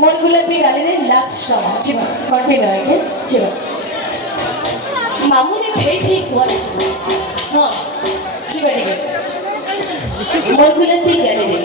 मोर गुलाबी गालिने last song Chima continue है के चिमा मामूने भेजी कोन चिमा हां चिमा ठीक है मोर गुलाबी गालिने